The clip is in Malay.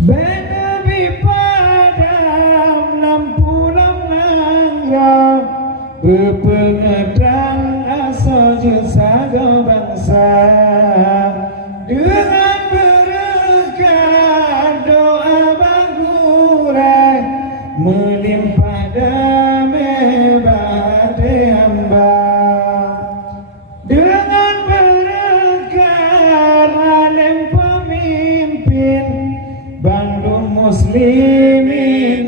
Benebi padam lampu nanggrang Bepengedang asa jusaga bangsa Dengan berkat doa bangkurai Melimpah damai bade hamba Dengan berkat alim pemimpin Bandung Muslimin